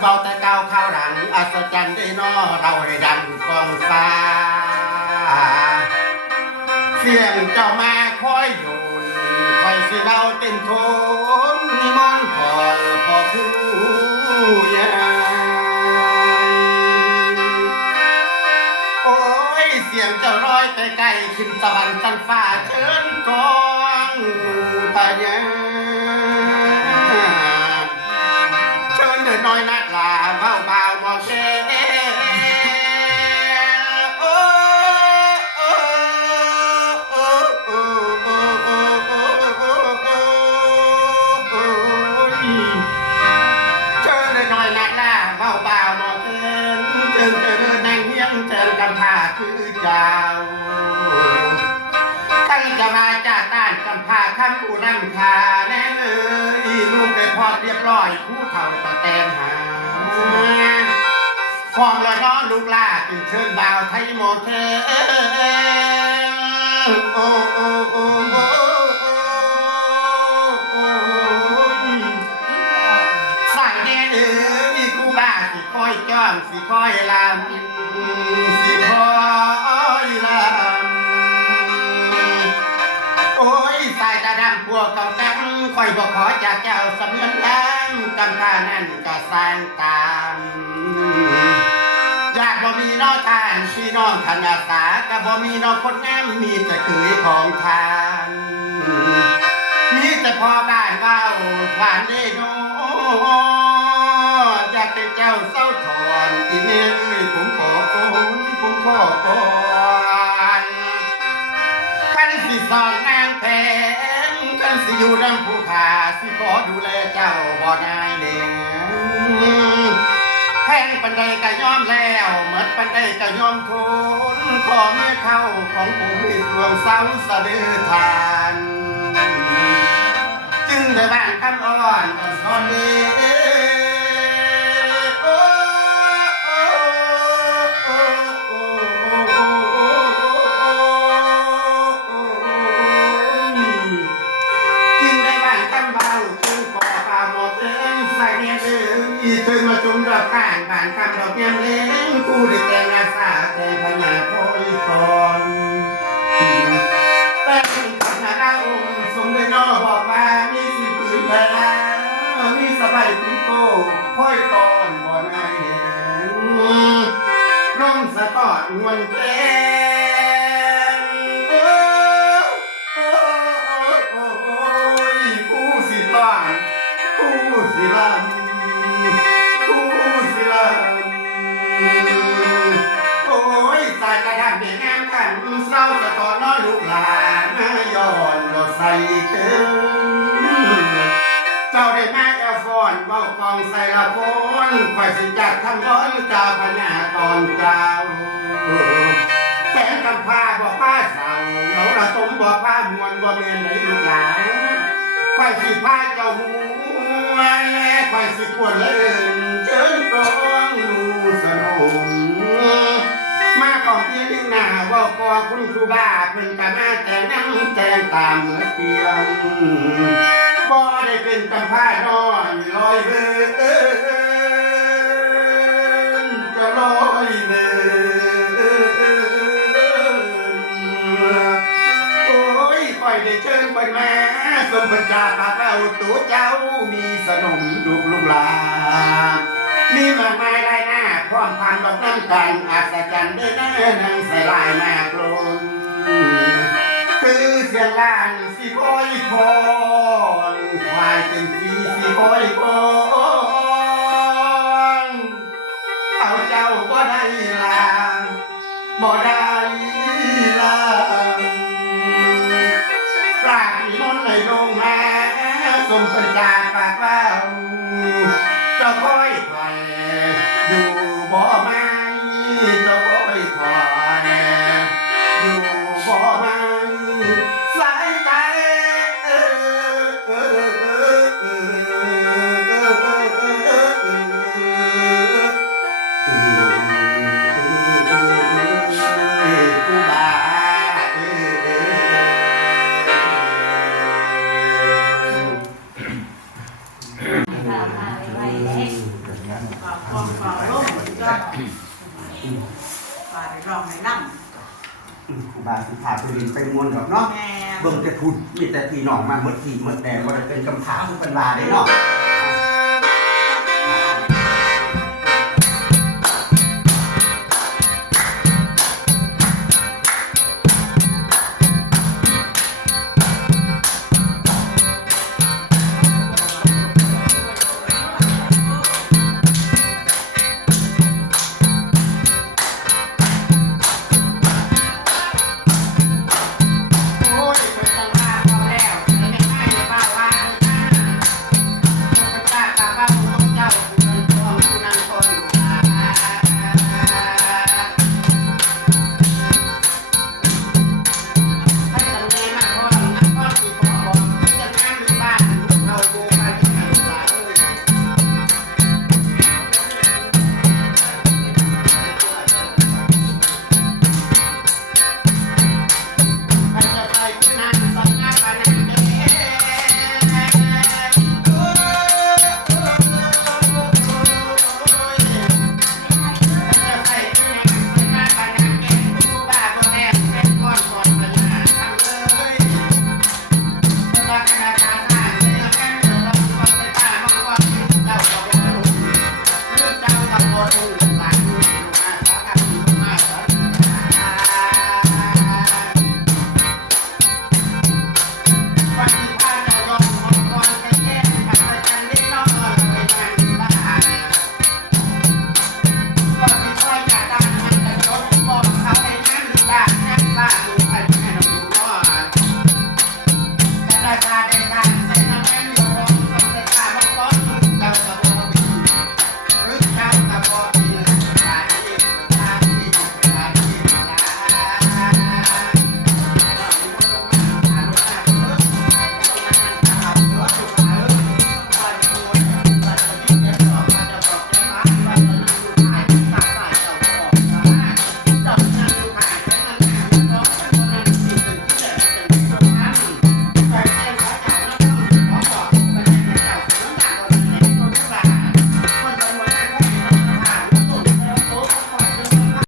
เบาแต่เก่าข้าวหลังอัศจรรย์ได้นอเราให้ดังกองฟ้าเสียงเจ้ามาคอยอยู่คอยสิเราเต้นโทนมอนคอยพอผู้ยายโอ้ยเสียงเจ้าร้อยไปไกลขึ้นตะวันตันฟ้าเชิญกองปะยาเชิญเดินน้อยนัดลาเบาเบาบอกเช่กันพาคือเจ้าตั้งจะมาจากต้านกันพาข้ามผู้นั่งคาแน่เลยลูกได้พอเรียบร้อยผู้เฒ่าตะแตงหาฟองละน้องลูกลาตึงเชิญบ่าวไทยโมเทโอ้โอ้โอ้โอ้ใส่แน่เลยกูบ้าสิคอยจ้อมสิคอยลำสิคอยลำโอ้ยสายตาดำพวกเก่ากังคอยบอกขอจากเจ้าสำเงินล้ำกำพานั่นก็สร้างตามอยากบ่มีนอทานพี่น้องทันอาสาก็บ่มีนอคนงามมีแต่เคยของทานมีแต่พอบ้านเว้าผ่านเด้โนอยากให้เจ้าเศร้าถอนอีเมย์เอ้ยผมขอก่อนขันสิสอนนางแพงขันสิอยู่น้ำผู้ขาสิขอดูแลเจ้าบ่นายเด่นแพงปันใดก็ยอมแล้วเมื่อปันใดก็ยอมทนขอเมื่อเข้าของผมให้รวมเศร้าสะดือทานจึงได้บ้านคำอ่อนสอนเด่ถึงมาจุ่มดอกข้างบ้านคำดอกยังเล้งกูได้แต่งอาสาแต่พญาโพยก่อนแต่ถึงขันหน้าองค์ทรงได้นอบอกว่ามีสิปืนพลามีสบายปืนโตค่อยตอนบ่อนายเห็นร่มสะตอดนวลแก้มผู้สิตอนผู้สิลำโอ้ยสายกระดาษเบี่ยงงามขันเศร้าสะท้อนน้อยลูกหลานย้อนรถใส่เกินเจ้าได้มาแอลฟอนเบ้ากองใส่ละคนคอยสิจัดทำร้อนเจ้าพญาตอนเจ้าแสงกำพาบอกผ้าเสาเราละสมบอกผ้ามวลบ่เมียนไหนลูกหลานคอยสิผ้าเจ้าหูคอยสิควรเล่นเชิญกองลูสนุมมาก่อนเพียงหน้าว่าก่อคุณครูบาเพิ่นกะมาแต่งนั่งแต่งตามเมื่อเตียงบ่ได้เป็นกำพร้าน้อยลอยเวินจะลอยเวินโอ้ยคอยได้เชิญเพิ่นมาสมบัญชาปากเราตัวเจ้ามีสนมลูกหลานมีมากมายลายหน้าพร้อมพันดอกน้ำกันอัศจรรย์ได้หน้านางใส่ลายหน้าโปรนคือเสียงลานสิคอยคอนควายเป็นสีสิคอยคอนเอาเจ้าบ่ได้ลาบ่ได้ลาปรากมีมนต์ในลงมาสมสัญญาปากเล่าเจ้าคอยคอยอยู่บ่ไม่เจ้าคอยคอยอยู่บ่ไม่สายใจWow. สิพาไปเรียนไปมวนดอกเนาะ แม่ เบิ่งแต่ทุนมีแต่พี่น้องมาหมดที่หมดแต่บ่ได้เป็นกำถามทุกปัญหาได้เนาะ